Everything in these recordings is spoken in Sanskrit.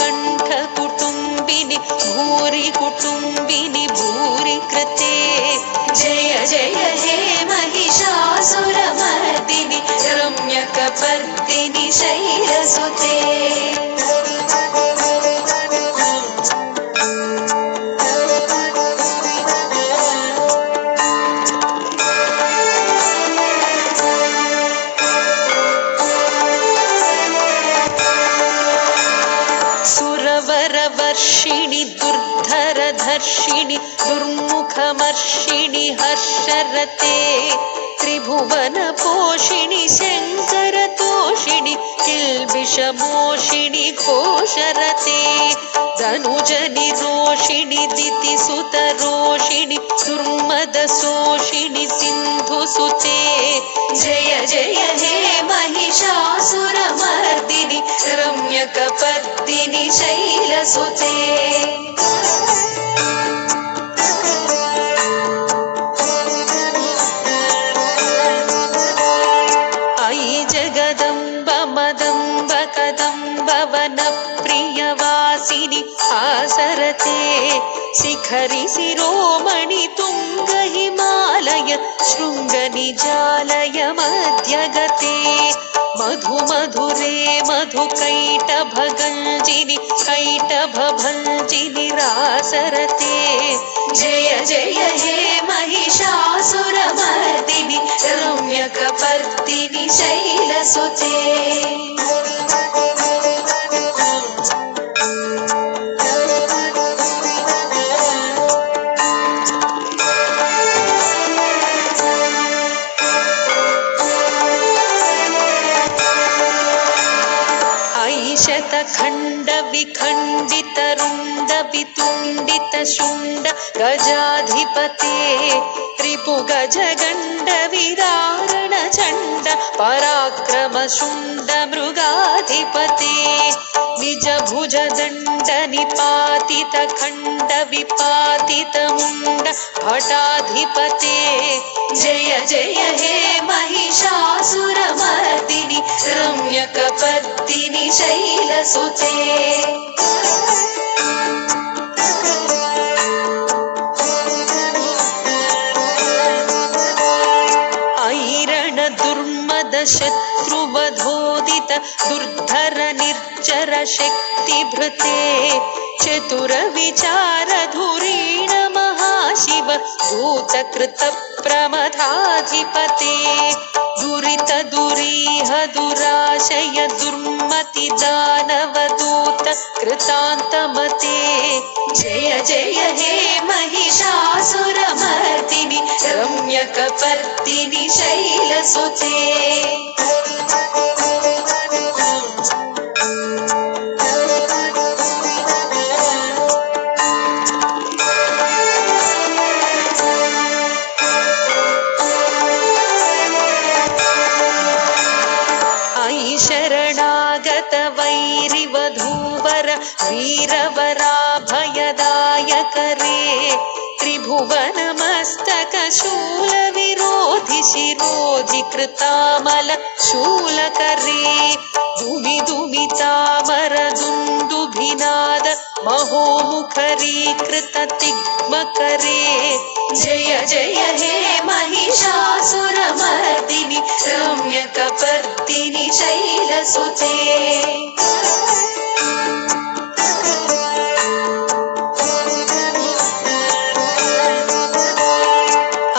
कंठ कुटुंबिनी भूरि कुटुंबिनी भूरि कृते जय जय हे महिषासुरमर्दिनि रम्यकपर्दिनि शैलसुते सुरवरवर्षिणि दुर्धरधर्षिणि दुर्मुखमर्षिणि हर्षरते त्रिभुवनपोषिणि शङ्करतोषिणि किल्बिषमोषिणि घोषरते धनुजनिरोषिणि दितिसुतरोषिणि दुर्मदशोषिणि सिन्धुसुते जय जय हे महिषासुरमर्दिनि रम्यकपर्दिनि शैलसुते अयि जगदम्ब मदम्ब कदम्ब वनप्रियवासिनि आसरते शिखरि शिरोमणि तुङ्ग हिमालय शृङ्गनिजालय मध्यगते मधु मधुरे मधुकैटभगञ्जिनि कैटभभञ्जिनि रासरते जय जय हे महिषासुरमर्दिनि रम्यकपर्दिनि शैलसुते शतखण्ड विखण्डित रुण्ड वितुण्डित शुण्ड गजाधिपते त्रिपुगज गण्ड विरारण चण्ड पराक्रम शुण्ड मृगाधिपते निज भुज दण्ड निपातित खण्ड विपातित मुण्ड भटाधिपते जय जय हे महिषासुरमर्दिनि रम्यकपर्दिनि शैलसुते ऐरण दुर्मद शत्रुवधोदित दुर्धर निर्जर शक्तिभृते चतुर विचार धुरीण महाशिव भूतकृत प्रमथाधिपते दुरित दुरीह दुराशय दुर्मति दानवदूत कृतान्तमते जय जय हे महिषासुरमर्दिनि रम्यकपर्दिनि शैलसुते शरणागत वैरिवधूवर वीरवराभयदायकरे त्रिभुवन मस्तक शूल विरोधि शिरोधि कृतामल शूलकरे दुमि दुमितामर दुन्दुभिनाद महोमुखरीकृत तिग्मकरे जय जय हे महिषासुरमर्दिनि रम्यकपर्दिनि शैलसुते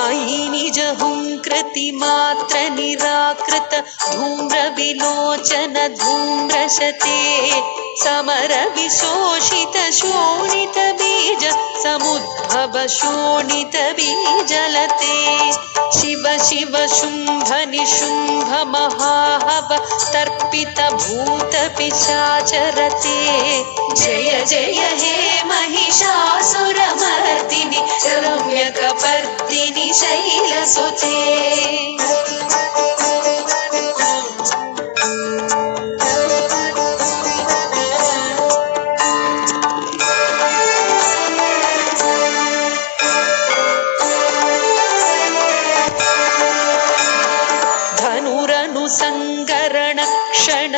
अयि निज हुङ्कृतिमात्र निराकृत धूम्र विलोचन धूम्रशते समर विशोषित शोणित बीज समुद्भव शोणित बीजलते शिव शिव शुंभ निशुंभ महाहव तर्पित भूत पिशाचरते जय जय हे महिषासुरमर्दिनि रम्यकपर्दिनि शैलसुते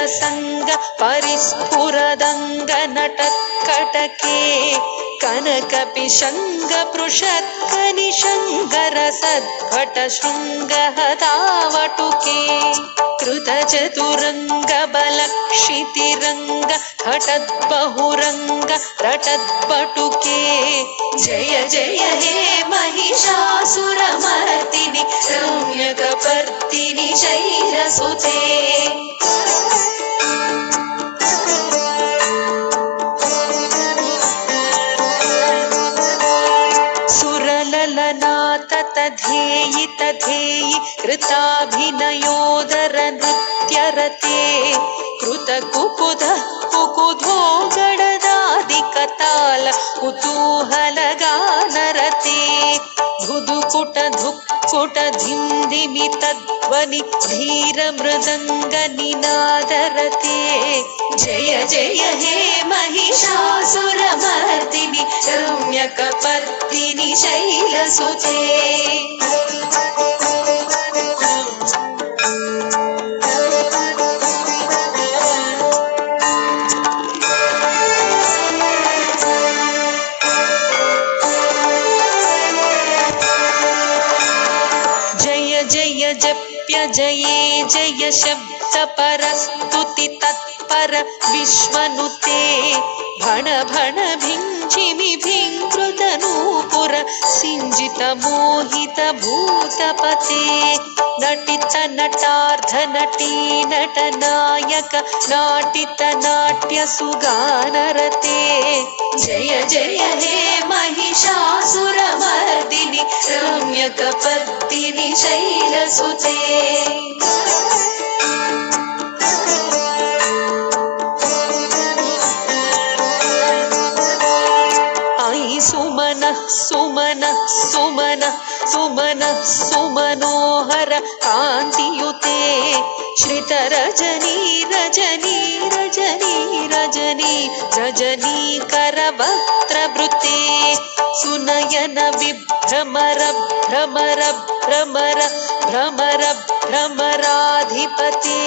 संग परिस्फुरदंग नटत्कटके कनकपिशङ्गपृषत्कनिशङ्गरसद्भटशृङ्गहतावटुके कृतचतुरङ्गबलक्षितिरङ्ग घटद्बहुरङ्ग रटद्पटुके जय जय हे महिषासुरमर्दिनि रम्यकपर्दिनि शैलसुते तधेयि तधेयि कृताभिनयोदर नृत्यरते कृतकुकुधः कुकुधो गडदादिकताल कुतूहलगानरते धुधुकुट धुक्कुट धिन्दिमि तद्ध्वनि धीरमृदङ्गनिनादरते जय जय हे महिषासुरमर्दिनि रम्यकपर्दिनि शैलसुते जये जय शब्द परस्तुति तत्पर विश्वनुते भण भण भिञ्जिमि भिङ्कृतनूपुर सिञ्जित मोहित भूतपते नटित नटार्ध नटी नटनायक नाटित नाट्य सुगानरते जय जय हे महिषासुरमर्दिनि रम्यकपर्दिनि शैलसुते सुमनः सुमनः सुमनः सुमनः सुमनोहर कान्तियुते श्रितरजनी रजनी रजनी रजनी रजनीकरवक्त्रवृते सुनयन विभ्रमर भ्रमर भ्रमर भ्रमर भ्रमराधिपते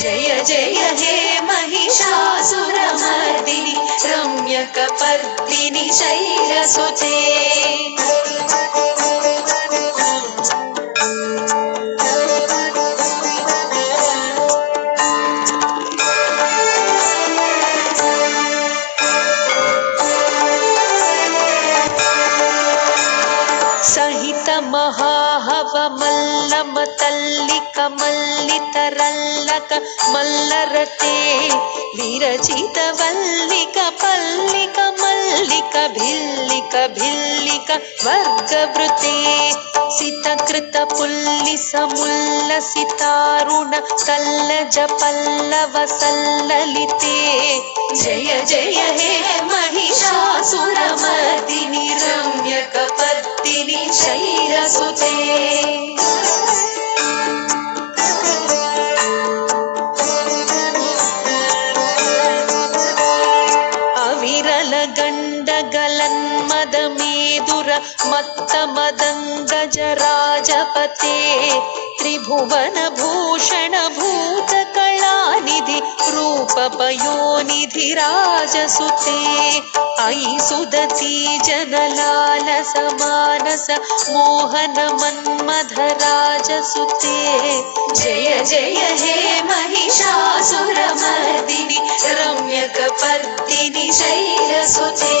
जय जय हे महिषासुरमर्दिनि रम्यकपर्दिनि शैलसुते सहित महाहवमल्लमतल्लिक मल्लितरल्लक मल्लरते विरचित वल्लिक पल्लिक मल्लिक भिल्लिक भिल्लिक वर्गवृते सितकृत पुल्लिस मुल्लसितारुण कल्लज पल्लव सल्ललिते जय जय हे महिषासुरमर्दिनि रम्यकपर्दिनि शैलसुते अविरल गण्डगलन्मदमेदुर मत्तमदङ्गजराजपते त्रिभुवन भूषण भूतकलानिधि रूपपयोनिधि राजसुते अयि सुदती जनलालस मानस मोहन मन्मथ राजसुते जय जय हे महिषासुरमर्दिनि रम्यकपर्दिनि शैलसुते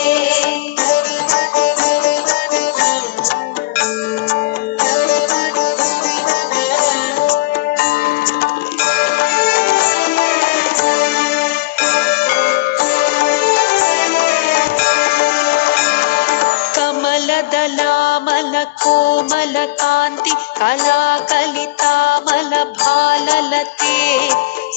दलामल कोमल कांति कलाकलितामल भाललते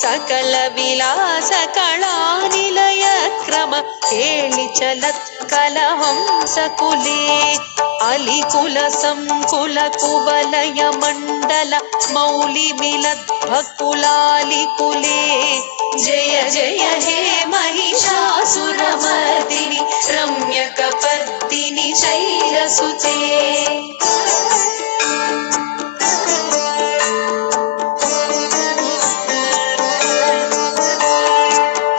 सकल विलास कलानिलय क्रम केळि चलत् कलहंसकुले अलिकुल संकुल कुवलय मंडल मौलि मिलद्भकुलालिकुले जय जय हे महिषासुरमर्दिनि रम्यकपर्दिनि शैलसुते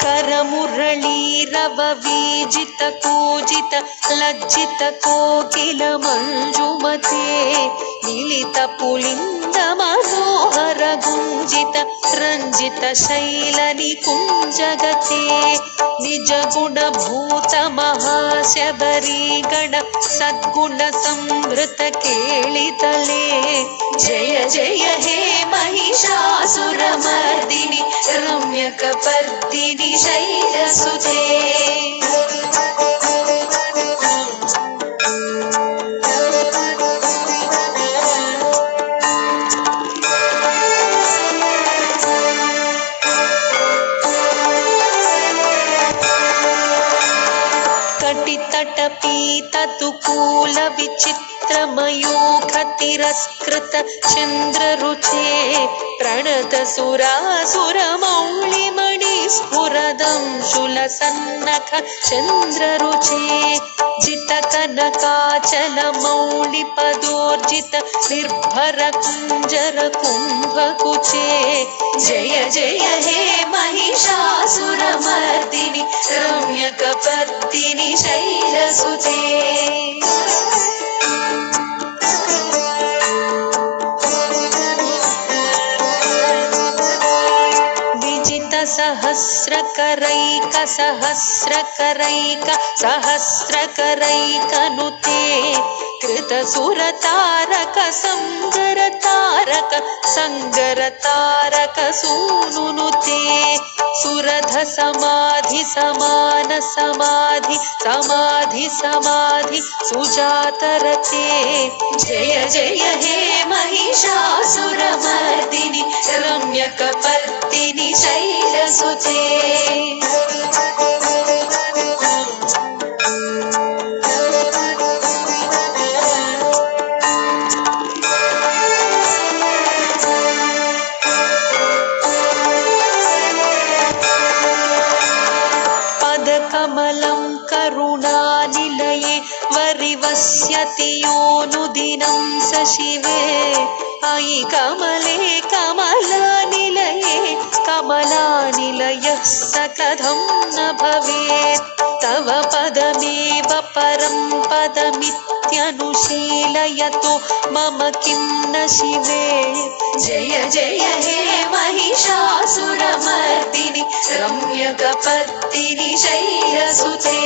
करमुरळी रववीजित कूजित लज्जित कोकिल मंजुमते मिलित पुलिंद मनोहर गुंजित रंजित शैल निकुंजगते निज गुण भूत महाशबरी गण सद्गुण संभृत केलितले जय जय हे महिषासुरमर्दिनि रम्यकपर्दिनि शैलसुते कटितटपीततुकूल विचित्रमयूख तिरस्कृत चन्द्ररुचे प्रणत सुरासुरमौलिमणि स्फुरदंशुलसन्नख चन्द्ररुचे जित कनकाचल मौलिपदोर्जित निर्भर कुञ्जर कुम्भकुचे जय जय हे महिषासुरमर्दिनि रम्यकपर्दिनि शैलसुते सहस्रकरैक सहस्रकरैक सहस्रकरैकनुते कृतसुरतारक संगरतारक संगरतारक सूनुनुते सुरध समाधि समान समाधि समाधि समाधि सुजातरते जय जय हे महिषासुरमर्दिनि रम्यकपर्दिनि शैलसुते पदकमलं करुणानिलये वरिवस्यति योऽनुदिनं स शिवे अयि कमले कमलानिलये कमलानिलयः स कथं न भवेत् तव पदमेव परं पदमित्यनुशीलयतो मम किं न शिवे जय जय हे महिषासुरमर्दिनि रम्यकपर्दिनि शैलसुते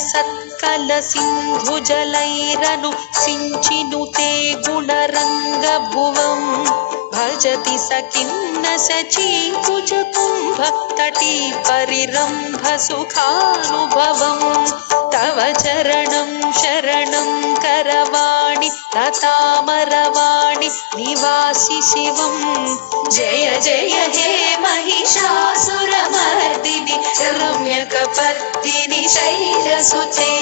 सत्कल सिन्धुजलैरनु सिञ्चिनुते गुणरङ्गभुवं भजति स किन्न सचीकुजकुम्भ तटी परिरम्भ सुखानुभवं तव चरणं शरणं करवाणि लतामरवाणि निवासि शिवं जय जय हे महिषासुरमर्दिनि रम्यकपर्दिनि शैलसुते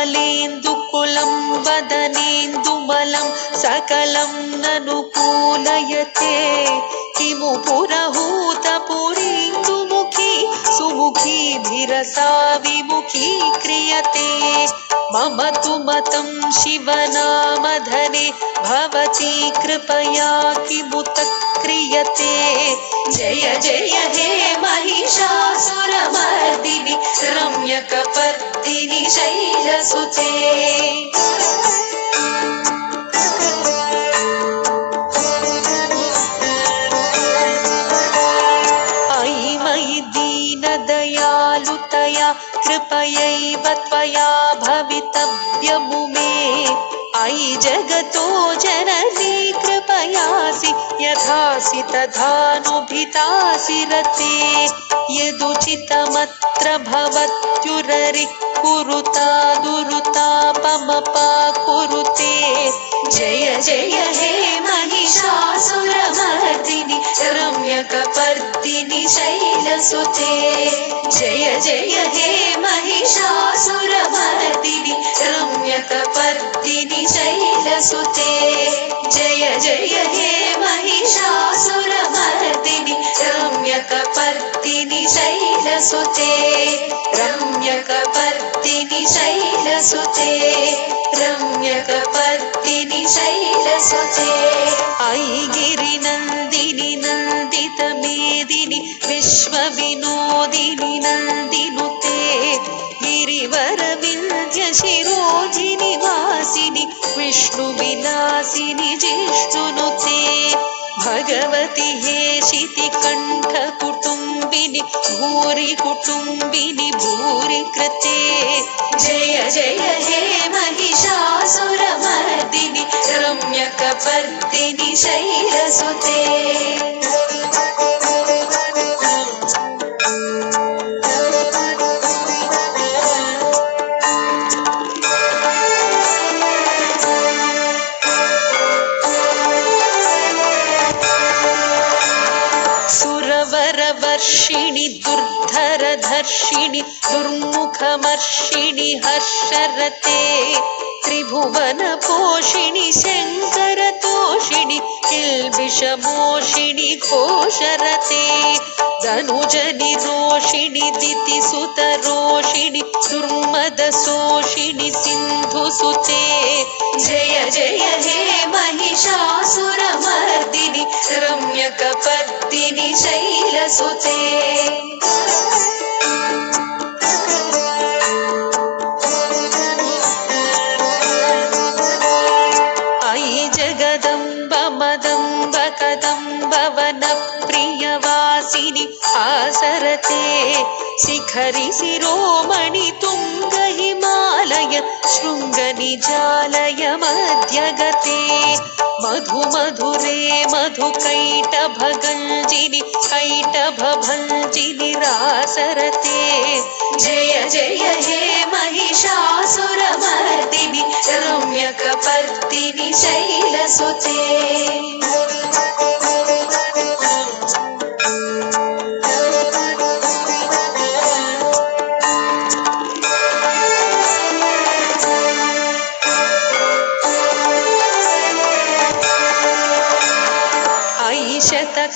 विमलेन्दुकुलं वदनेन्दुमलं सकलं ननुकूलयते किमु पुरहूतपुरीन्दुमुखी सुमुखीभिरसा विमुखी क्रियते मम तु मतं शिवनामधने भवती कृपया किमुत क्रियते जय जय हे महिषासुरमर्दिनि रम्यकपर्दिनि शैलसुते अयि मयि दीनदयालुतया कृपयैव त्वया भवितव्यमुमे अयि जगतो जननी कृपयासि यथासि तथानुभितासि रते यदुचितमत्र भवत्युररि कुरुता दुरुतापमपा कुरुते जय जय हे महिषासुरमर्दिनि रम्यकपर्दिनि शैलसुते जय जय हे महिषासुरमर्दिनि रम्यकपर्दिनि शैलसुते जय जय हे महिषासुरमर्दिनि रम्यकपर्दिनि शैलसुते रम्यकपर्दिनि शैलसुते रम्यकपर्दिनि शैलसुते ऐगिरिनन्दिनि नन्दितमेदिनि विश्वविनोदिनि नन्दिनुते गिरिवरविन्द्यशिरोजिनि वासिनि विष्णुविलासिनि जिष्णुनुते भगवति हेशितिकण्ठकुटुम्बिनि भूरि कुटुम्बिनि भूरि कृते जय जय हे महिषासुरमर्दिनि रम्यकपर्दिनि शैलसुते सुरवरवर्षिणि दुर्धरधर्षिणि दुर्मुखमर्षिणि हर्षरते त्रिभुवनपोषिणि शङ्करतोषिणि किल्बिषमोषिणि घोषरते धनुजनिरोषिणि दितिसुतरोषिणि दुर्मदशोषिणि सिन्धुसुते जय जय हे महिषासुरमर्दिनि रम्यकपर्दिनि शैलसुते अयि जगदम्ब मदम्ब कदम्ब वनप्रियवासिनि आसरते शिखरि शिरोमणि तुङ्ग हिमालय शृङ्गनिजालय मध्यगते मधु मधुरे मधुकैटभगञ्जिनि कैटभभञ्जिनि रासरते जय जय हे महिषासुरमर्दिनि रम्यकपर्दिनि शैलसुते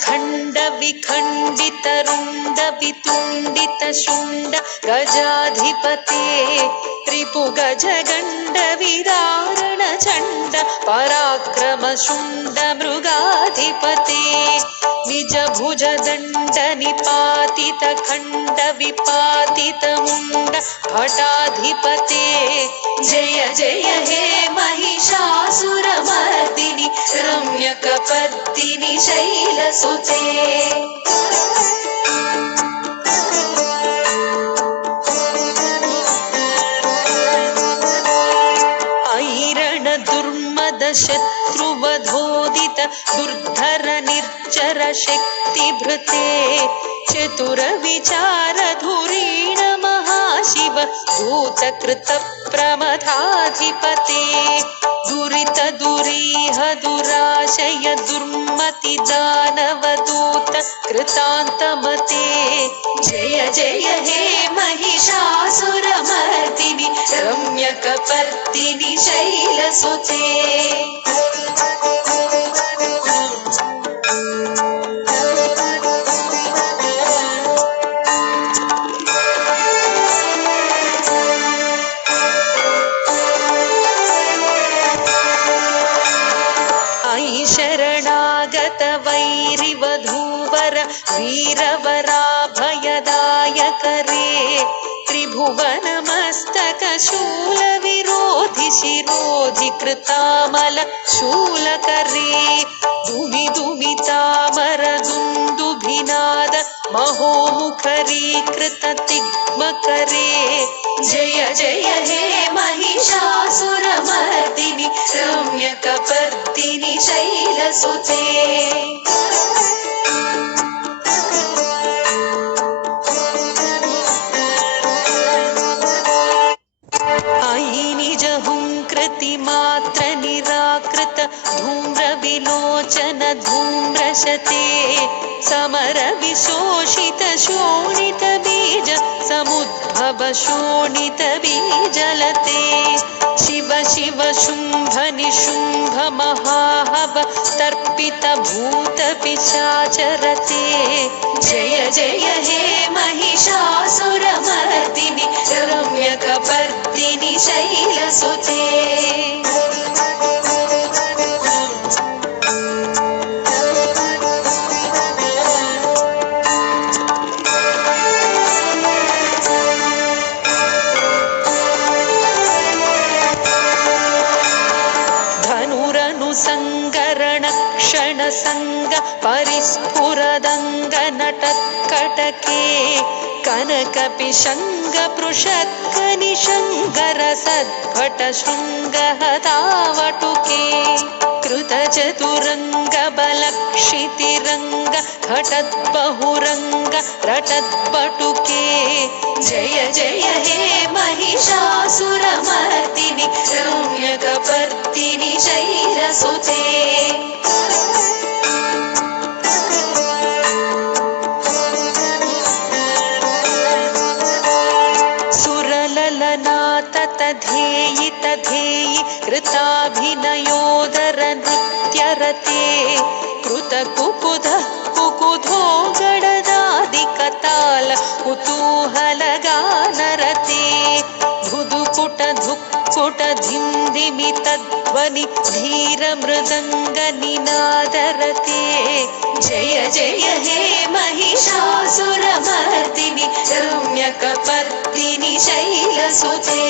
खण्ड विखण्डित रुण्ड वितुण्डित शुण्ड गजाधिपते त्रिपुगजगण्ड विदारण चण्ड पराक्रम शुण्ड मृगाधिपते निज भुज दण्ड निपातित खण्ड विपातित मुण्ड भटाधिपते जय जय हे महिषासुरमर्दिनि रम्यकपर्दिनि शैलसुते ऐरण दुर्मद शत्रुवधोदित दुर्धर निर्जर शक्तिभृते चतुर विचार धुरीण महाशिव भूतकृत प्रमथाधिपते दुरित दुरीह दुराशय दुर्मति दानवदूत कृतान्तमते जय जय हे महिषासुरमर्दिनि रम्यकपर्दिनि शैलसुते शरणागत वैरिवधूवर वीरवराभयदायकरे त्रिभुवनमस्तक शूलविरोधि शिरोधि कृतामल शूलकरे दुमि दुमितामर दुन्दुभिनाद महोमुखरीकृत तिग्मकरे जय जय हे महिषासुरमर्दिनि रम्यकपर्दिनि शैलसुते अयि निज हुङ्कृति मात्र निराकृत धूम्र विलोचन धूम्रशते समर विशोषित शोणित बीज समुद्भव शोणित बीजलते शिव शिव शुंभ निशुंभ महाहव तर्पित भूत पिशाचरते जय जय हे महिषासुरमर्दिनि रम्यकपर्दिनि शैलसुते संग परिस्फुरदंग नटत्कटके कनक पिशंग पृषत्क निशंगर सद्भट शृंग हतावटुके कृत चतुरंग बलक्षितिरंग घटत् बहुरंग रटद्बटुके जय जय हे महिषासुरमर्दिनि रम्यकपर्दिनि शैलसुते तथेयि तथेयि कृताभिनयोदर नृत्यरते कृत कुकुध कुकुधो गडदादिकताल कुतूहल गानरते धुधुकुट धुक्कुट धिंदिमित ध्वनि धीर मृदंग निनादरते जय जय हे महिषासुरमर्दिनि रम्यकपर्दिनि शैलसुते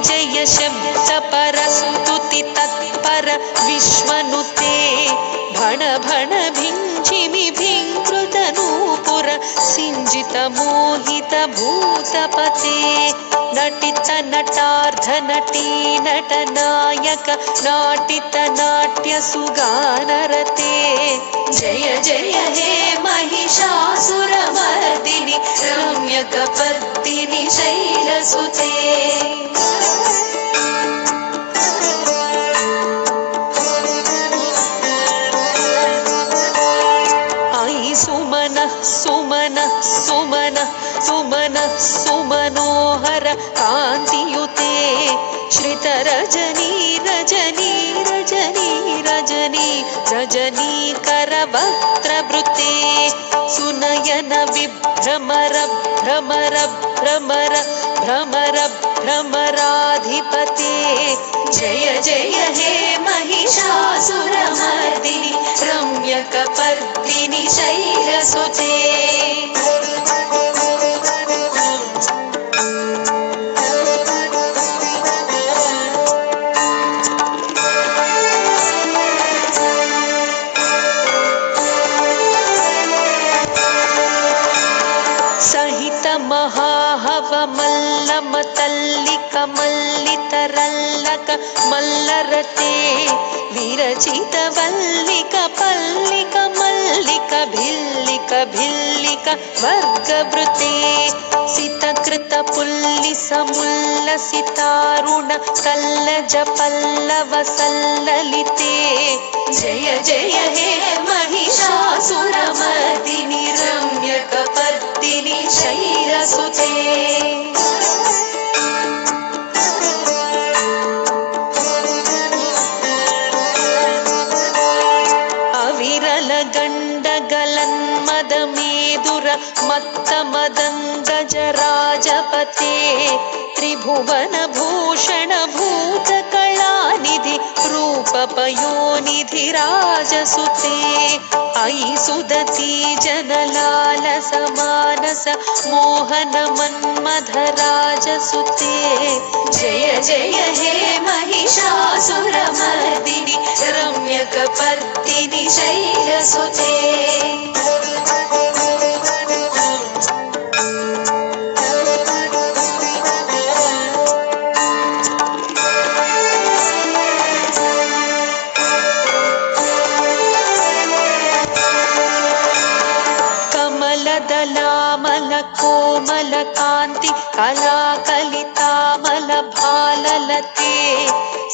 जय शब्द परस्तुति तत्पर विश्वनुते भण भण भिंजिमि भिंकृत नूपुर सिंजित मोहित भूतपते नटित नटार्ध नटी नट नायक नाटित नाट्य सुगानरते जय जय हे महिषासुरमर्दिनि रम्यकपर्दिनि शैलसुते सुमन सुमन सुमन सुमनोहर कांतियुते श्रित रजनी रजनी रजनी रजनी रजनी कर वक्त्रवृते सुनयन विभ्रमर भ्रमर भ्रमर भ्रमर भ्रमराधिपते जय जय हे महिषासुरमर्दिनि रम्यकपर्दिनि शैलसुते सहित महाहव मल्लम तल्लिक मल्लितरल्लक मल्लरते विरचित वल्लिक पल्लिक मल्लिक भिल्लिक भिल्लिक वर्गवृते सितकृत पुल्लिस मुल्लसितारुण कल्लज पल्लव सल्ललिते जय जय हे महिषासुरमर्दिनि रम्यकपर्दिनि शैलसुते अविरल गंडगलन्मद मेदुर मत्त मदंगज राजपते त्रिभुवन भूषण भूत कलानिधि रूप पयोनिधि राजसुते आई सुदती जनलाल समानस मोहन मन्मथ राजसुते जय जय हे महिषासुरमर्दिनि रम्यकपर्दिनि शैलसुते कलाकलितामलभाललते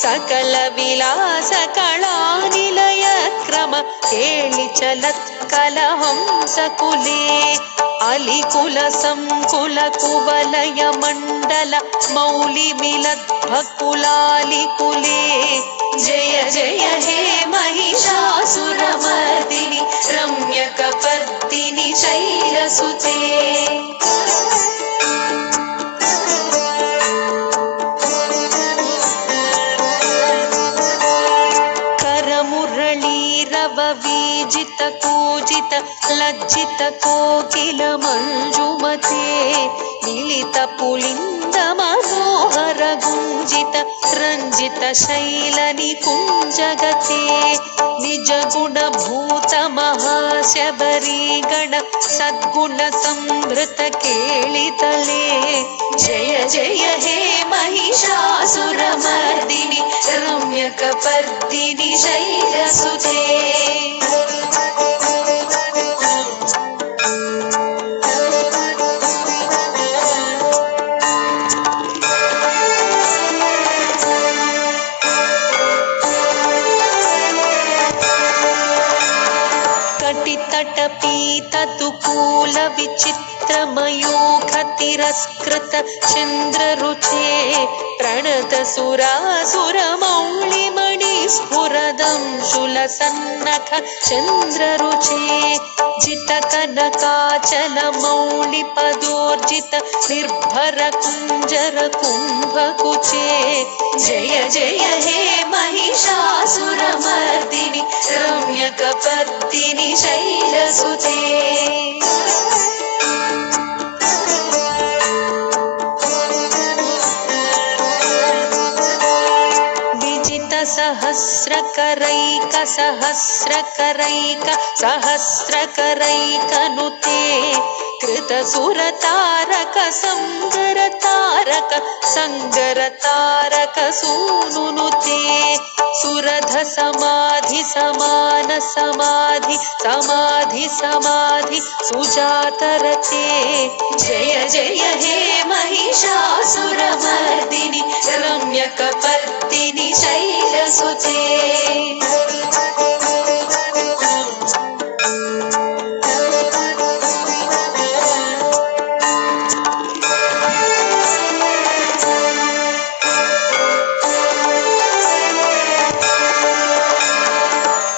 सकलविलास कलानिलय क्रम केलिचलत्कलहंसकुले अलिकुल संकुल कुवलय मंडल मौलिमिलद्भकुलालिकुले जय जय हे महिषासुरमर्दिनि रम्यकपर्दिनि शैलसुते करमुरळीरववीजित कूजित लज्जित कोकिल मंजुमते मिलित पुलिंद मनोहर गुंजित रंजित शैल निकुंजगते निज गुण भूत महाशबरी गण सद्गुण संभृत केलितले जय जय हे महिषासुरमर्दिनि रम्यकपर्दिनि शैलसुते तटपीततुकूल विचित्रमयूखतिरस्कृत चन्द्ररुचे प्रणत सुरासुरमौलिमणिस्फुरदंशुलसन्नख चन्द्ररुचे जितकनकाचलमौलिपदोर्जित निर्भर कुञ्जर कुम्भकुचे जय जय हे महिषासुरमर्दिनि रम्यकपर्दिनि शैलसुते सहस्रकरैक सहस्रकरैक सहस्रकरैकनुते कृतसुरतारक संगरतारक संगरतारक सूनुनुते सुरध समाधि समान समाधि समाधि समाधि सुजातरते जय जय हे महिषासुरमर्दिनि रम्यकपर्दिनि शैलसुते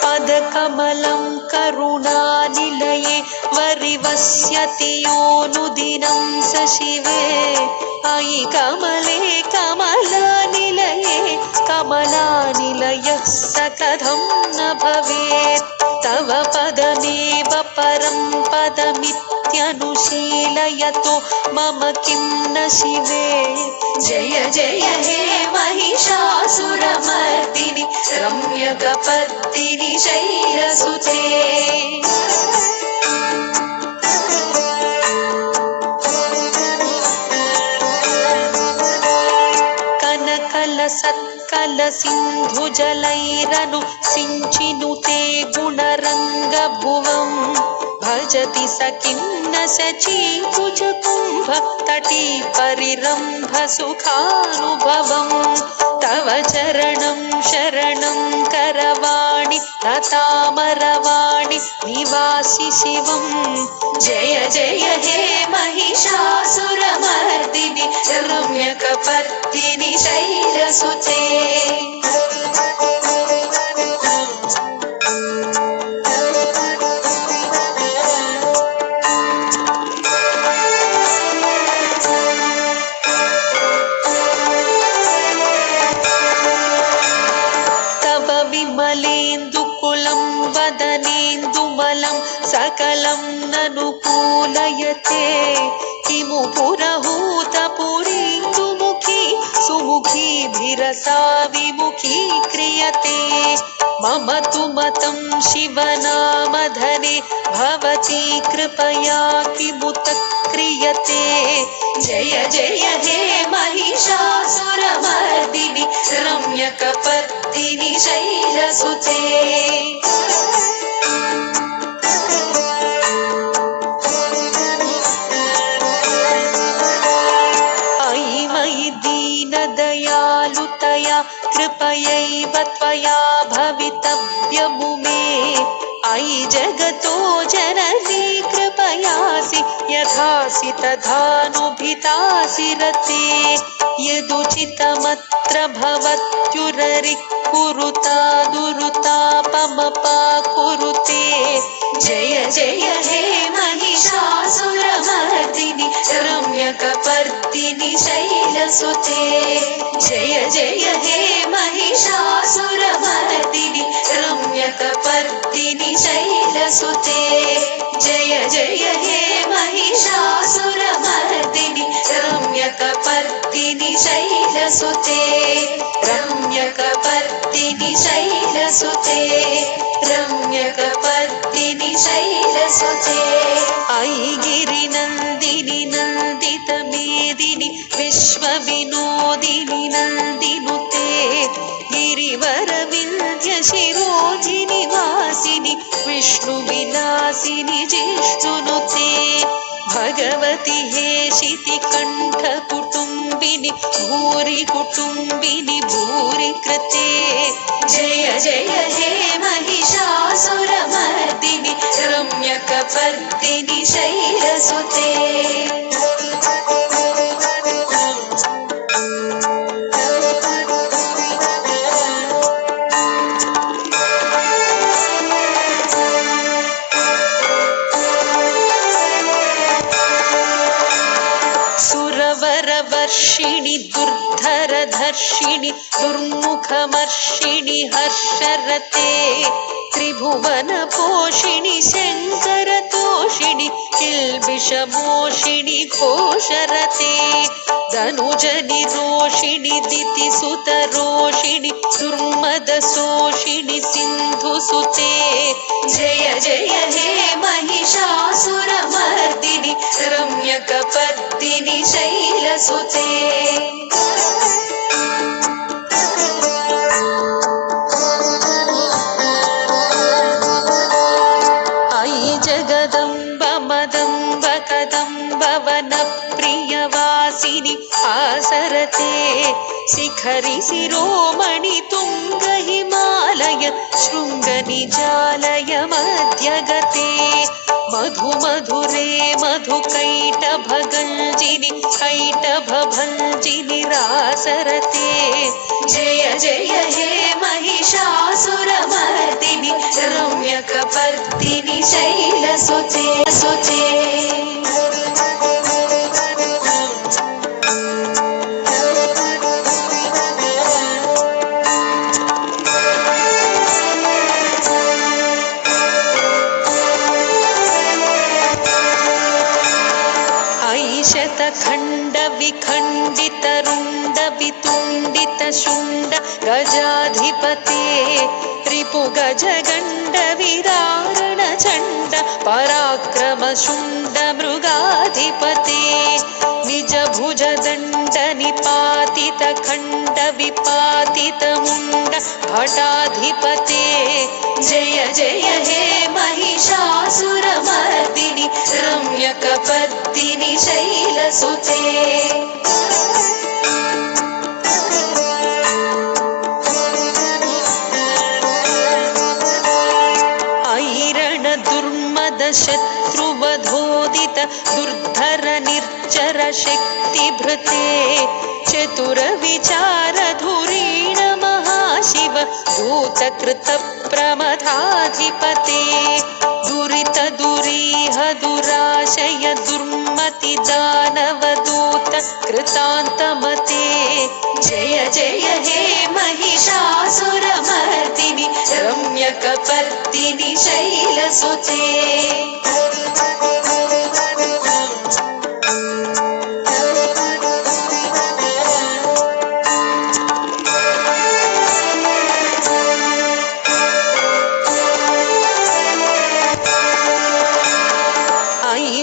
पदकमलं करुणानिलये वरिवस्यति योऽनुदिनं स शिवे अयि कमले कमलानिलये कमलानिलयः स कथं न भवेत् तव पदमेव परं पदमित्यनुशीलयतो मम किं न शिवे जय जय हे महिषासुरमर्दिनि रम्यकपर्दिनि शैलसुते सत्कल सिंधु जलैरनु सिंचिनुते गुणरंगभुवं भजति सखिं न सचीकुज कुंभ तटी परिरंभ सुखानुभवं तव चरणं शरणं करवाणि लतामरवाणि निवासि शिवं जय जय हे महिषासुरमर्दिनि रम्यकपर्दिनि शैलसुते विमलेन्दुकुलं वदनेन्दुमलं सकलं ननुकूलयते किमु पुरहूतपुरीन्दुमुखी सुमुखीभिरसा विमुखी क्रियते मम तु मतं शिवनामधने भवती कृपया किमुत क्रियते जय जय हे महिषासुरमर्दिनि रम्यकपर्दिनि शैलसुते दयालुतया कृपयैव त्वया भवितव्यमुमे अयि जगतो जननी कृपयासि यथासि तथानुभितासि रते यदुचितमत्र भवत्युररिः कुरुता दुरुतापमपाकुरुते जय जय हे महिषासुरमर्दिनि रम्यकपर्दिनि शैलसुते जय जय हे महिषासुरमर्दिनि रम्यकपर्दिनि शैलसुते जय जय हे महिषासुरमर्दिनि रम्यकपर्दिनि शैलसुते रम्यकपर्दिनि शैलसुते रम्यकपर्दिनि शैलसुते अयि गिरिनन्दिनि नन्दितमेदिनि विश्वविनोदिनि नन्दिनुते गिरिवरविन्द्यशिरोजिनि वासिनि विष्णुविलासिनि जिष्णुनुते भगवति हेशितिकण्ठकुटुम्बिनि भूरि कुटुम्बिनि भूरि कृते जय जय हे महिषासुरमर्दिनि रम्यकपर्दिनि शैलसुते सुरवरवर्षिणि दुर्धरधर्षिणि दुर्मुखमर्षिणि हर्षरते त्रिभुवनपोषिणि शङ्करतोषिणि किल्बिषमोषिणि घोषरते धनुजनिरोषिणि दितिसुतरोषिणि दुर्मदशोषिणि सिन्धुसुते जय जय हे महिषासुरमर्दिनि रम्यकपर्दिनि शैलसुते अयि जगदम्ब मदम्ब कदम्ब वनप्रियवासिनि आसरते शिखरि शिरोमणि तुङ्ग हिमालय शृङ्गनिजालय मध्यगते मधु मधुरे मधुकैटभगञ्जिनि कैटभभञ्जिनि रासरते जय जय हे महिषासुरमर्दिनि रम्यकपर्दिनि शैलसुते सुते शतखण्ड विखण्डित रुण्ड वितुण्डित शुण्ड गजाधिपते रिपुगजगण्ड विरारण चण्ड पराक्रम शुण्ड मृगाधिपते निज भुज दण्ड निपातित खण्ड विपातित मुण्ड भटाधिपते जय जय हे महिषासुरमर्दिनि रम्यकपर्दिनि शैलसुते ऐरण दुर्मद शत्रुवधोदित दुर्धर निर्जर शक्तिभृते चतुर विचार धुरीण महाशिव भूतकृत प्रमथाधिपते दुरित दुरीह दुराशय दुर्मति दानवदूत कृतान्तमते जय जय हे महिषासुरमर्दिनि रम्यकपर्दिनि शैलसुते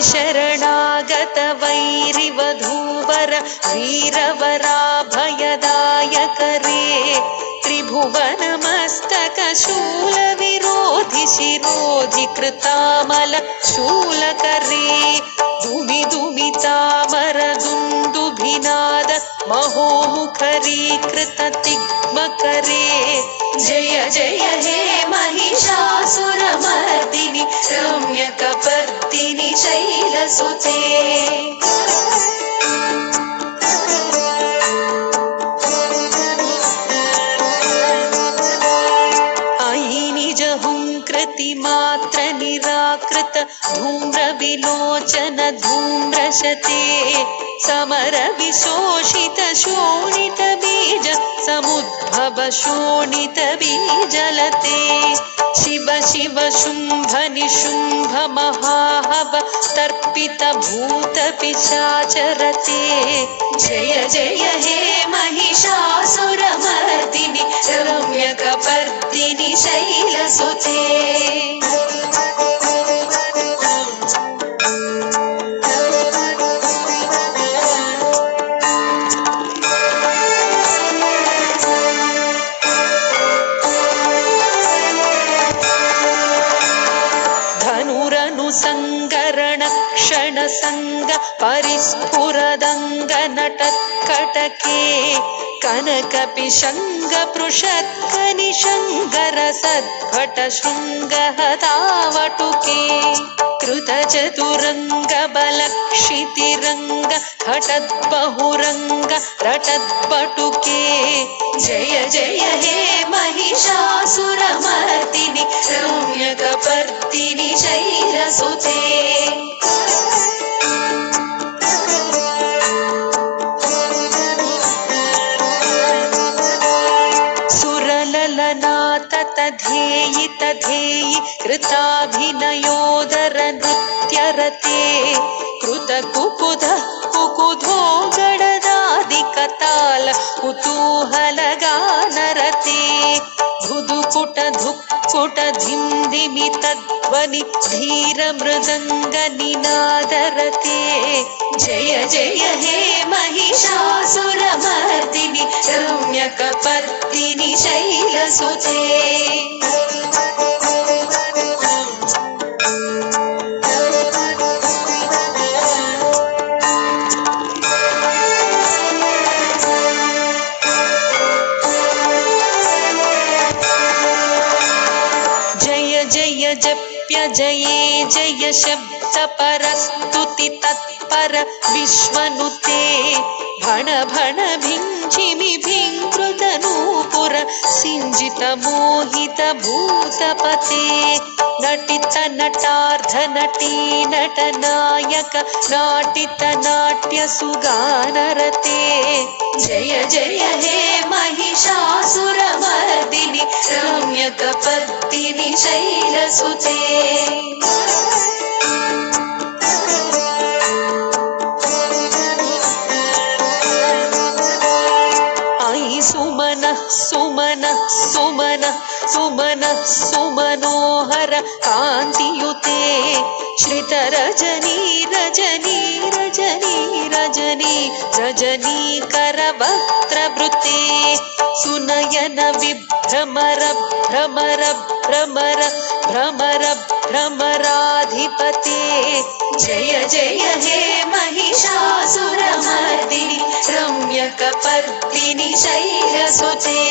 शरणागत वैरिवधूवर वीरवराभयदायकरे त्रिभुवनमस्तक शूलविरोधि शिरोधि कृतामल शूलकरे दुमि दुमितामर दुन्दुभिनाद महोमुखरी वशीकृत तिग्मकरे जय जय हे महिषासुरमर्दिनि रम्यकपर्दिनि शैलसुते मात्र निराकृत धूम्र विलोचन धूम्रशते समर विशोषित शोणित बीज समुद्भव शोणित बीजलते शिव शिव शुंभ निशुंभ महाहव तर्पित भूत पिशाचरते जय जय हे महिषासुरमर्दिनि रम्यकपर्दिनि शैलसुते संगरण क्षण संग परिस्फुरदंग नटत्कटके कनक पिशंग पृषत्क निशंगर सद्भट शृंग हतावटुके कृत चतुरंग बलक्षितिरंग घटद्बहुरंग रटद्बटुके जय जय हे महिषासुरमर्दिनि रम्यकपर्दिनि शैलसुते सुरललनाततधेयि तधेयि कृताभिनयोदर नृत्यरते कृतकुकुध कुकुधो गडदादिकताल कुतूहलगानरते धुधुकुट धुक्कुट धिंधिमि तद्ध्वनि धीर मृदंग निनादरते जय जय हे महिषासुरमर्दिनि रम्यकपर्दिनि शैलसुते जप्य जये जय शब्द परस्तुति तत्पर विश्वनुते भण भण भिंजिमि भिंगृतनूपुर सिंजित मोहित भूतपते नटित नटार्ध नटी नटनायक नाटित नाट्य सुगानरते जय जय हे महिषासुरमर्दिनि रम्यकपर्दिनि शैलसुते सुमनः सुमनः सुमनः सुमनः सुमनोहर कान्तियुते श्रितरजनी रजनी रजनी रजनी रजनीकर वक्त्रवृते सुनयन विभ्रमर भ्रमर भ्रमर भ्रमर भ्रमराधिपते जय जय हे महिषासुरमर्दिनि रम्यकपर्दिनि शैलसुते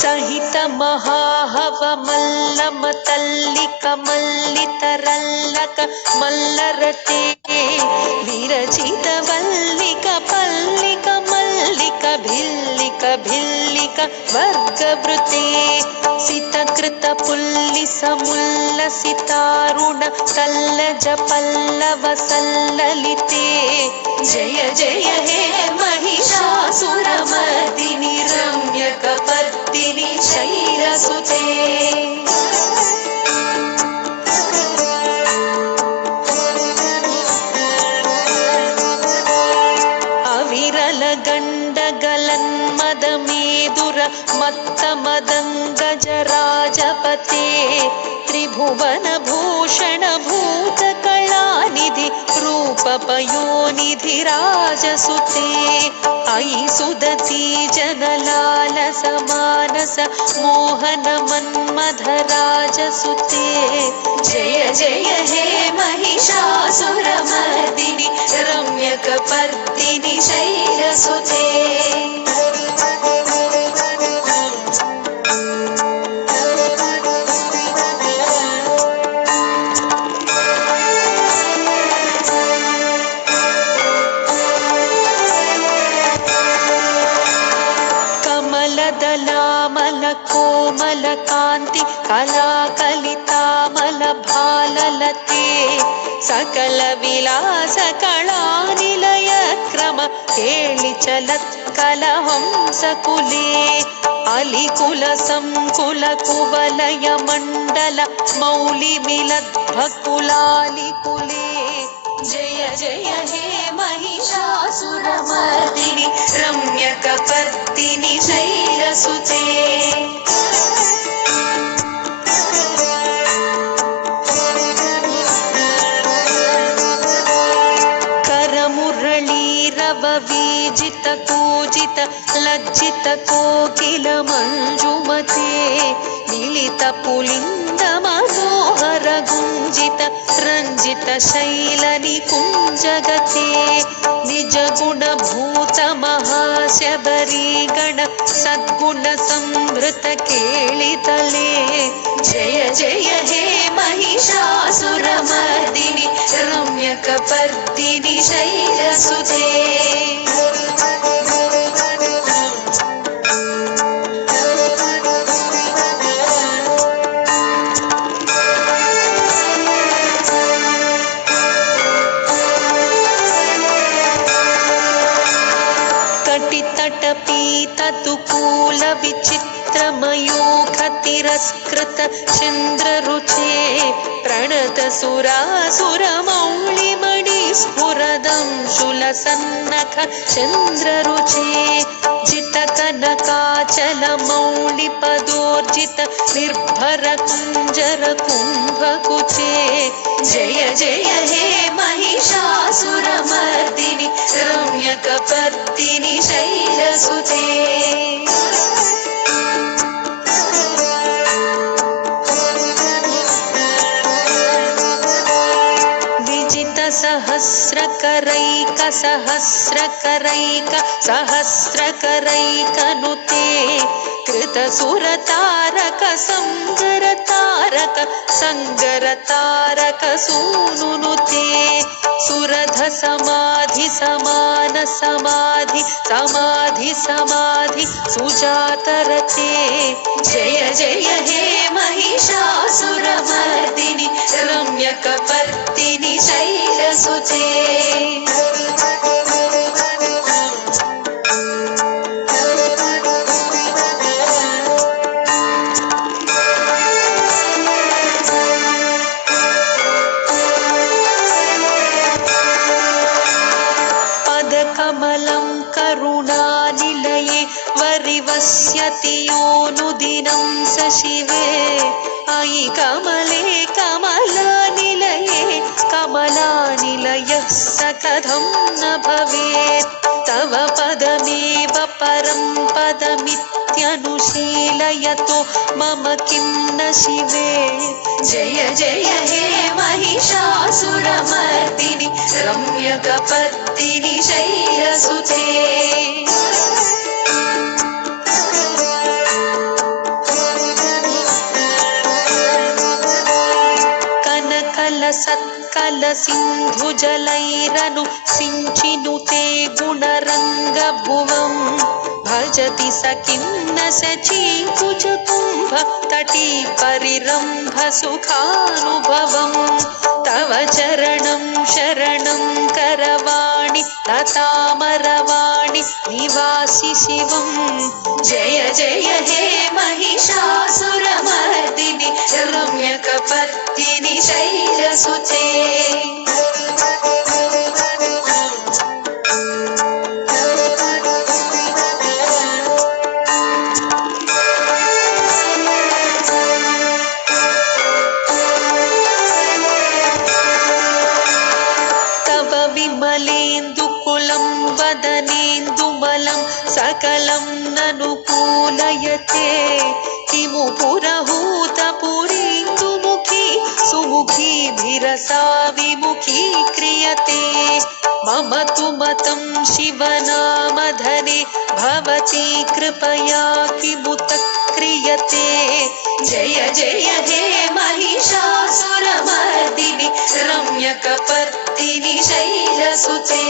सहित महाहव मल्लम तल्लिक मल्लितरल्लक मल्लरते विरचित वल्लिक पल्लिक मल्लिक भिल्लिक भिल्लिक वर्गवृते सितकृत पुल्लिस मुल्लसितारुण तल्लज पल्लव सल्ललिते जय जय हे महिषासुरमर्दिनि रम्यकपर्दिनि शैलसुते अविरल गण्डगलन्मदमेदुर मत्तमदङ्गजराजपते त्रिभुवन भूषण भूतकलानि निधि रूपपयोनिधि राजसुते अयि सुदती जनलालस मानस मोहन मन्मथ राजसुते जय जय हे महिषासुरमर्दिनि रम्यकपर्दिनि शैलसुते कोमल कांति कलाकलितामल भाललते सकल विलास कला निलय क्रम केळि चलत्कल हंसकुले अलिकुल संकुल कुवलय मंडल मौलि मिलद्भकुलालिकुले जय जय हे महिषासुरमर्दिनि रम्यकपर्दिनि शैलसुते करमुरळीरववीजित कूजित लज्जित कोकिल मंजुमते मिलित पुलिंद मनोहर गुंजित रंजित शैल निकुंजगते निज गुण भूत महाशबरी गण सद्गुण संभृत केळितले जय जय हे महिषासुरमर्दिनि रम्यकपर्दिनि शैलसुते तटपीततुकूल विचित्रमयूख तिरस्कृत चन्द्ररुचे प्रणत सुरासुरमौलिमणि स्फुरदंशुलसन्नख चन्द्ररुचे जितकनकाचल मौलिपदोर्जित निर्भर कुञ्जर कुम्भकुचे जय जय हे महिषासुरमर्दिनि रम्यकपर्दिनि शैलसुते सहस्रकरैक सहस्रकरैक सहस्रकरैकनुते कृतसुरतारक संगरतारक संगरतारक सूनुनुते सुरध समाधि समान समाधि समाधि समाधि सुजातरते जय जय हे महिषासुरमर्दिनि रम्यकपर्दिनि शैलसुते पदकमलं करुणानिलये वरिवस्यति योनुदिनं स शिवे अयि कमले कमलानिलये कमलानिलयः स कथं न भवेत् तव पदमेव परं पदमित्यनुशीलयतो मम किं न शिवे जय जय हे महिषासुरमर्दिनि रम्यकपर्दिनि शैलसुते सत्कल सिंधु जलैरनु सिंचिनुते गुणरंग भुवं भजति सखिं न सचीकुज कुंभ तटी परिरंभ सुखानुभवं तव चरणं शरणं करवाणि लतामरवाणि निवासि शिवं जय जय हे महिषासुरमर्दिनि रम्यकपर्दिनि शैलसुते सकलं ननु कूलयते किमु पुरहूतपुरीन्दुमुखी सुमुखीभिरसा विमुखी क्रियते मम तु मतं शिवनामधने भवती कृपया किमुत क्रियते जय जय हे महिषासुरमर्दिनि रम्यकपर्दिनि शैलसुते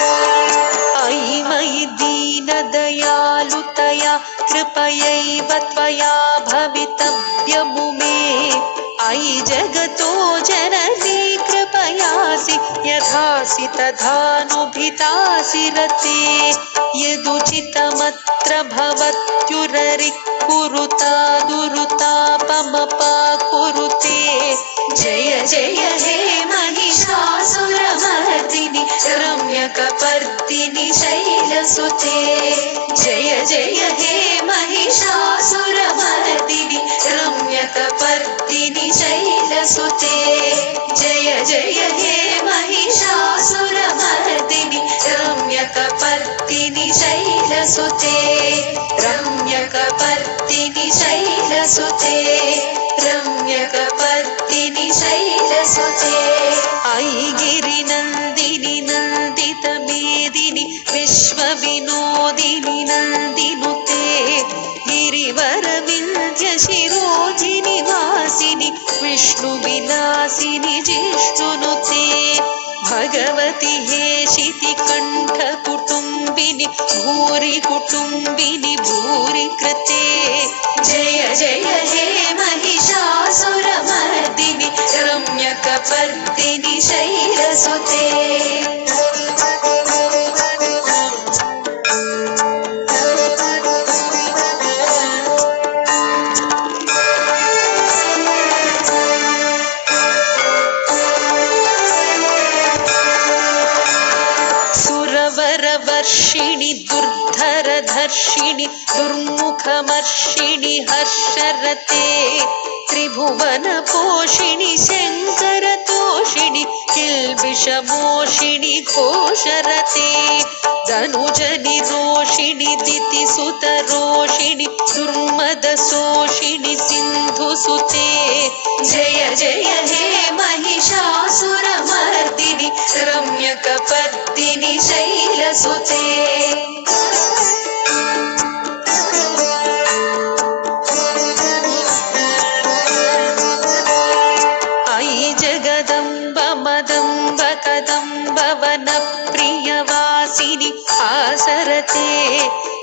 अयि मयि दीनदयालुतया कृपयैव त्वया भवितव्यमुमे अयि जगतो जननी कृपयासि यथासि तथानुभितासि रते यदुचितमत्र भवत्युररि कुरुता दुरुतापमपा कुरुते जय जय हे महिषासुरमर्दिनि रम्यकपर्दिनि शैलसुते जय जय हे महिषासुरमर्दिनि रम्यकपर्दिनि शैलसुते जय जय हे महिषासुरमर्दिनि रम्यकपर्दिनि शैलसुते रम्यकपर्दिनि शैलसुते रम्यकपर्दिनि शैलसुते अयि गिरिनन्दिनि नन्दितमेदिनि विश्वविनोदिनि नन्दिनुते गिरिवरविन्ध्यशिरोधिनि वासिनि विष्णुविलासिनि जिष्णुनुते भगवति हेशिति कण्ठकुटुम्बिनि भूरि कुटुम्बिनि भूरि कृते जय जय हे महिषासुरमर्दिनि रम्यकपर्दिनि शैलसुते सुरवरवर्षिणि दुर्धरधर्षिणि दुर्मुखमर्षिणि हर्षरते त्रिभुवनपोषिणि शङ्करतोषिणि किल्बिषमोषिणि घोषरते धनुजनिरोषिणि दितिसुतरोषिणि दुर्मदशोषिणि सिन्धुसुते जय जय हे महिषासुरमर्दिनि रम्यकपर्दिनि शैलसुते अयि जगदम्ब मदम्ब कदम्ब वनप्रियवासिनि आसरते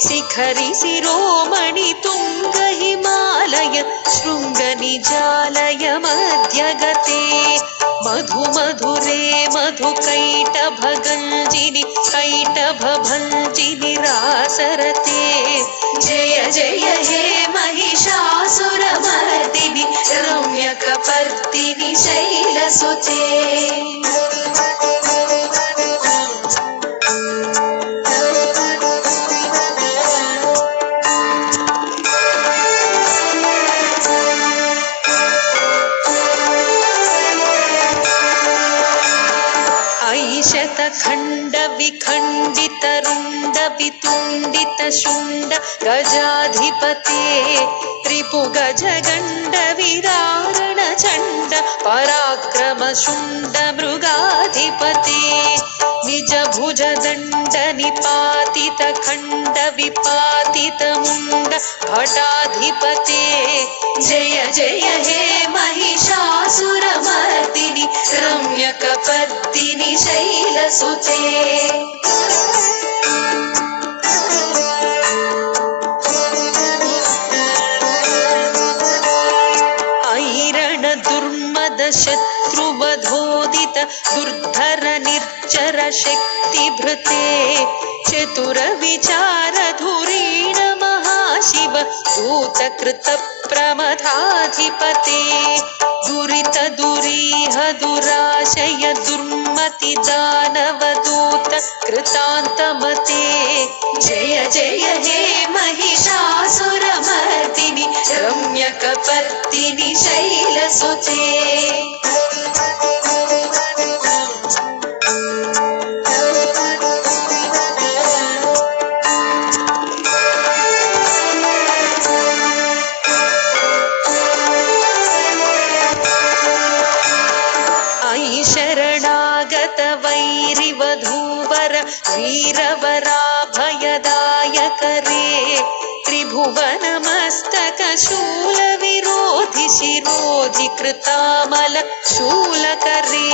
शिखरि शिरोमणि तुङ्ग हिमालय शृङ्गनिजालय मध्यगते मधु मधुरे मधुकैटभगञ्जिनि कैटभभञ्जिनि रासरते जय जय हे महिषासुरमर्दिनि रम्यकपर्दिनि शैलसुते शतखण्ड विखण्डित रुण्ड वितुण्डित शुण्ड गजाधिपते रिपुगजगण्ड विरारण चण्ड पराक्रम शुण्ड मृगाधिपते निज भुज दण्ड निपातित खण्ड विपातित मुण्ड भटाधिपते जय जय हे महिषासुरमर्दिनि रम्यकपर्दिनि शैलसुते ऐरण दुर्मद शत्रुवधोदित दुर्धर निर्जर शक्तिभृते चतुर विचार धुरीण महाशिव दूतकृत प्रमथाधिपते दुरित दुरीह दुराशय दुर्मति दानवदूत कृतान्तमते जय जय हे महिषासुरमर्दिनि रम्यकपर्दिनि शैलसुते अयि शरणागत वैरिवधूवर वीरवराभयदायकरे त्रिभुवनमस्तकशूलविरोधि शिरोधि कृतामल शूलकरे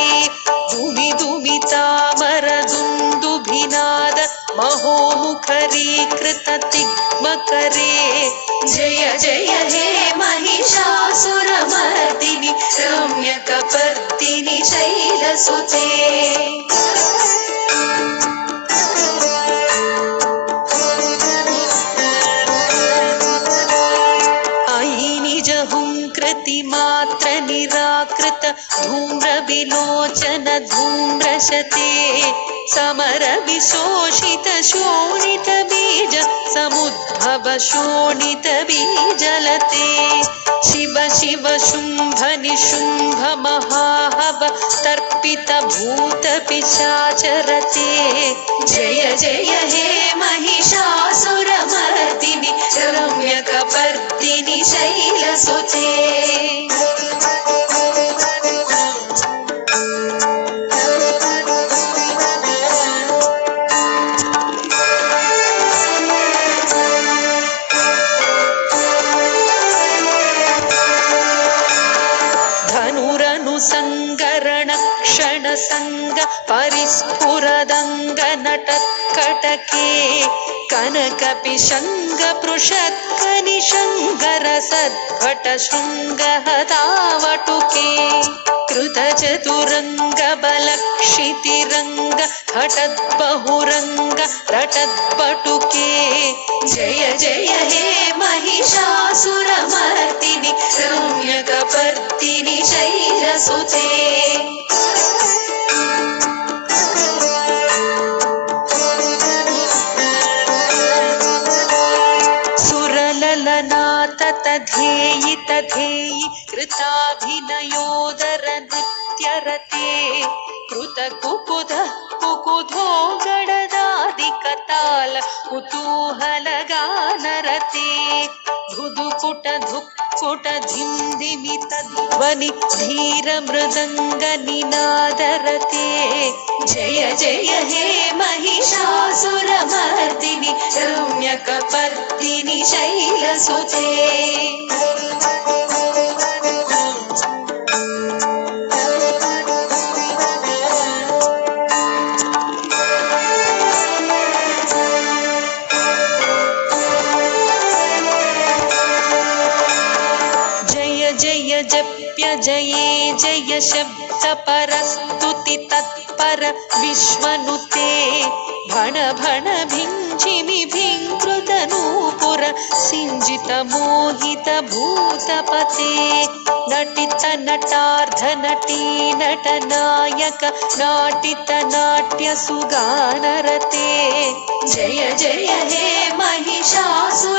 दुमिदुमितामरदुन्दुभिनाद महोमुखरीकृत तिग्मकरे जय जय हे महिषासुरमर्दिनि रम्यकपर्दिनि शैलसुते कृतिमात्र निराकृत धूम्रविलोचन धूम्रशते समर विशोषित शोणित बीज समुद्भव शोणित बीजलते शिव शिव शुंभ निशुंभ महाहव तर्पित भूत पिशाचरते जय जय हे महिषासुरमर्दिनि रम्यकपर्दिनि शैलसुते संगरण संग परिस्फुरदंग नटत्कटके कनक पिशंग पृषत्क निशंगर सद्भट शृंग हतावटुके कृत चतुरंग बलक्षितिरंग घटद्बहुरंग रटद्पटुके जय जय हे महिषासुरमर्दिनि रम्यकपर्दिनि शैलसुते तथेयि तथेयि कृताभिनयोदर नृत्यरते कृत कुकुध कुकुधो गडदादिकताल कुतूहल गानरते धुधुकुट धुक्कुट धिंधिमित ध्वनि धीर मृदंग निनादरते जय जय हे महिषासुरमर्दिनि रम्यकपर्दिनि शैलसुते जप्य जये जय शब्द परस्तुति तत्पर विश्वनुते भण भण भिंजिमि भिंकृतनूपुर सिंजित मोहित भूतपते नटित नटार्ध नटी नटनायक नाटित नाट्य सुगानरते जय जय हे महिषासुरमर्दिनि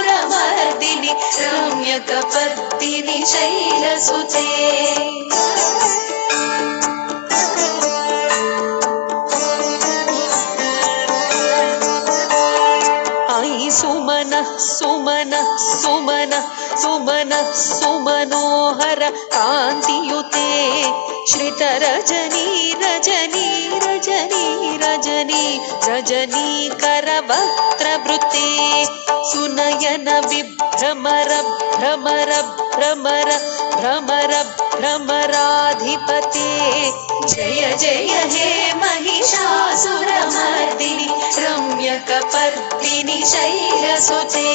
रम्यकपर्दिनि शैलसुते आई सुमन सुमन सुमन सुमन सुमनोहर कांतियुते श्रित रजनी रजनी रजनी रजनी रजनी करवक्त्रवृते सुनयन विभ्रमर भ्रमर भ्रमर भ्रमर भ्रमराधिपते जय जय हे महिषासुरमर्दिनि रम्यकपर्दिनि शैलसुते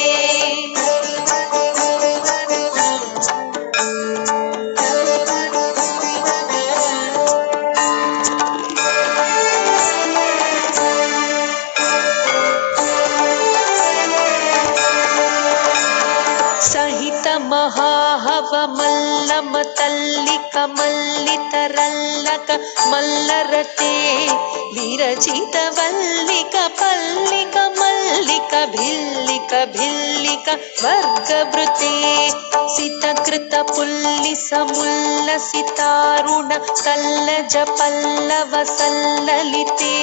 महाहव मल्लम तल्लिक मल्लितरल्लक मल्लरते विरचित वल्लिक पल्लिक मल्लिक भिल्लिक भिल्लिक वर्गवृते सितकृत पुल्लिस मुल्लसितारुण सल्लज पल्लव सल्ललिते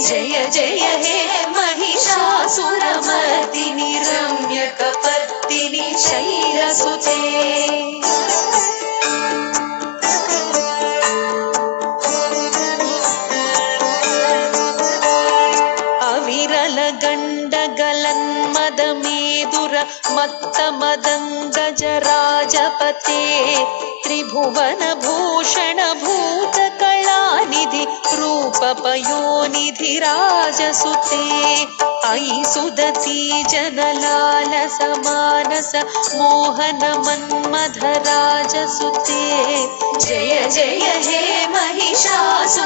जय जय हे महिषासुरमर्दिनि रम्यकपर्दिनि शैलसुते मत्तमदङ्गजराजपते त्रिभुवनभूषण भूतकलानिधि रूपपयोनिधि राजसुते अयि सुदती जनलालस मानस मोहन मन्मथराजसुते जय जय हे महिषासुरमर्दिनि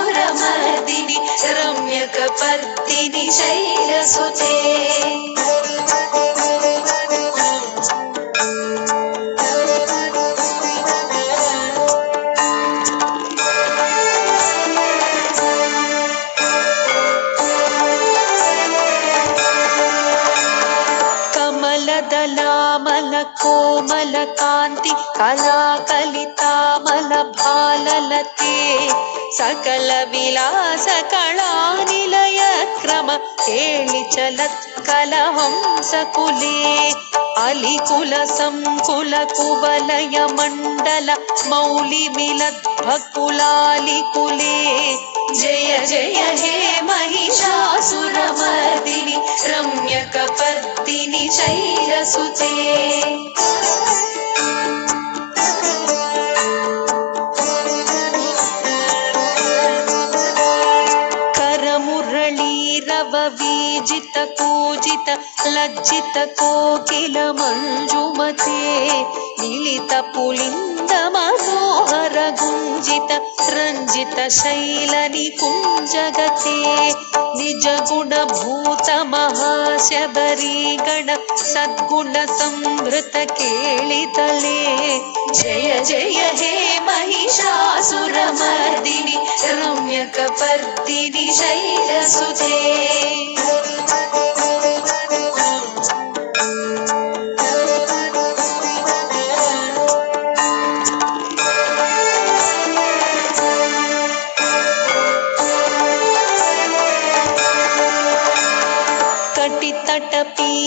रम्यकपर्दिनि शैलसुते कोमल कांति कलाकलितामल भाललते सकल विलास कला निलय क्रम केळि चलत्कल हंसकुले अलिकुल संकुल कुवलय मंडल मौलि मिलद्भकुलालिकुले जय जय हे महिषासुरमर्दिनि रम्यकपर्दिनि शैलसुते करमुरळीरववीजित कूजित लज्जित कोकिल मंजुमते मिलित पुलिंद मनोहर गुंजित रंजित शैल निकुंजगते निज गुण भूत महाशबरी गण सद्गुण संभृत केळितले जय जय हे महिषासुरमर्दिनि रम्यकपर्दिनि शैलसुते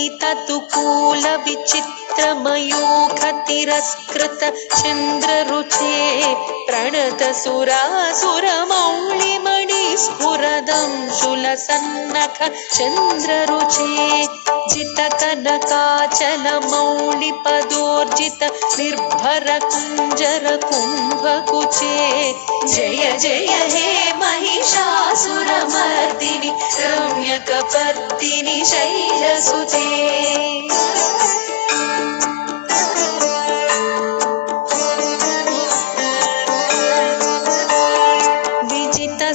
तटपीततुकूल विचित्र मयूख तिरस्कृत चन्द्ररुचे प्रणत सुरासुर मौळि मणि स्फुरदं शूलसन्नख चन्द्ररुचे जित कनकाचल मौळि पदोर्जित निर्भर कुञ्जर कुम्भकुचे जय जय हे महिषासुरमर्दिनि रम्यकपर्दिनि शैलसुते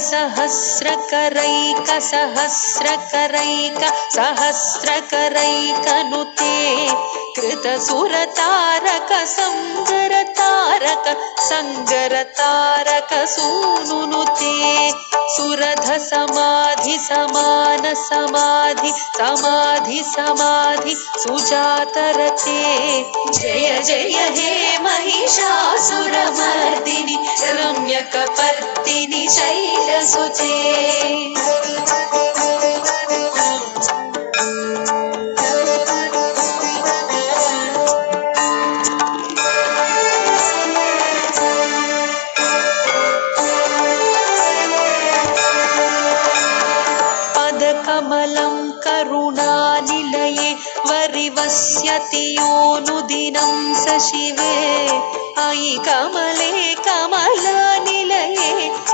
सहस्रकरैक सहस्रकरैक सहस्रकरैकनुते कृतसुरतारक संगरतारक संगरतारक सूनुनुते सुरध समाधि समान समाधि समाधि समाधि सुजातरते जय जय हे महिषासुरमर्दिनि रम्यकपर्दिनि शैलसुते पदकमलं करुणानिलये वरिवस्यति योऽनुदिनं स शिवे अयि कमले कमलानिलये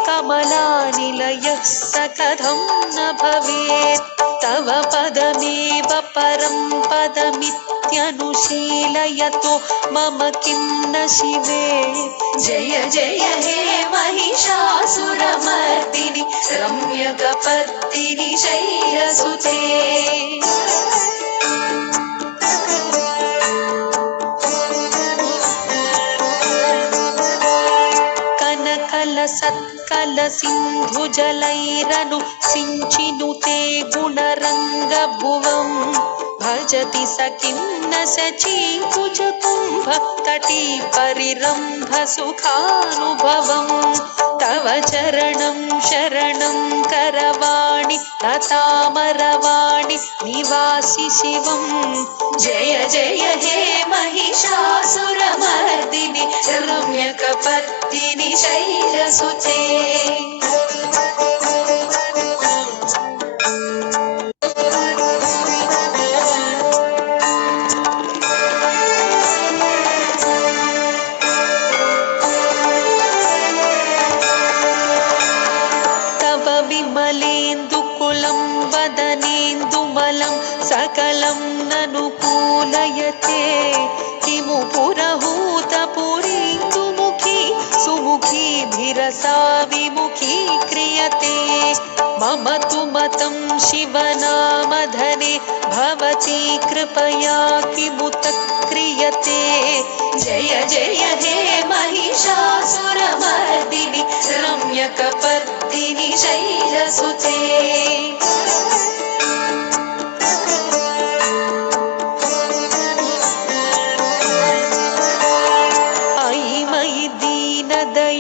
कमलानिलयः स कथं न भवेत् तव पदमेव परं पदमित्यनुशीलयतो मम किं न शिवे जय जय हे महिषासुरमर्दिनि रम्यकपर्दिनि शैलसुते सत्कल सिंधु जलैरनु सिंचिनुते गुणरंग भुवं भजति सखिं न सचीकुज कुंभ तटी परिरंभ सुखानुभवं तव चरणं शरणं करवाणि लतामरवाणि निवासि शिवं जय जय हे महिषासुरमर्दिनि रम्यकपर्दिनि शैलसुते सकलं ननु पूलयते किमु पुरहूतपुरीन्दुमुखी सुमुखी भिरसा विमुखी क्रियते मम तु मतं शिवनामधने भवती कृपया किमुत क्रियते जय जय हे महिषासुरमर्दिनि रम्यकपर्दिनि शैलसुते अयि मयि दीनदयालुतया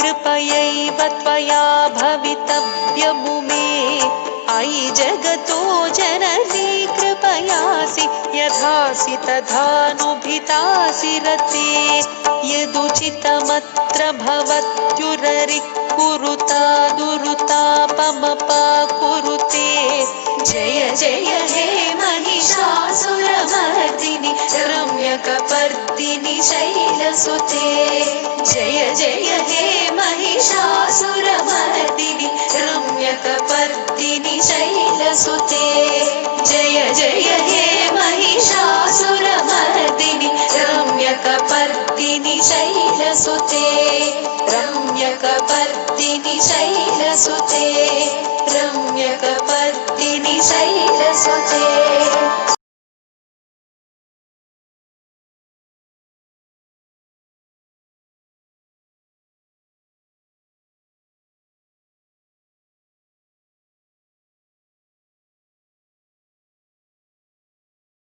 कृपयैव त्वया भवितव्यमुमे अयि जगतो जननी कृपयासि यथासि तथानुभितासि रते यदुचितमत्र भवत्युररिः कुरुता दुरुतापमपा कुरुते जय जय हे महिषासुरमर्दिनि रम्यकपर्दिनि शैलसुते जय जय हे महिषासुरमर्दिनि रम्यकपर्दिनि शैलसुते जय जय हे महिषासुरमर्दिनि रम्यकपर्दिनि शैलसुते रम्यकपर्दिनि शैलसुते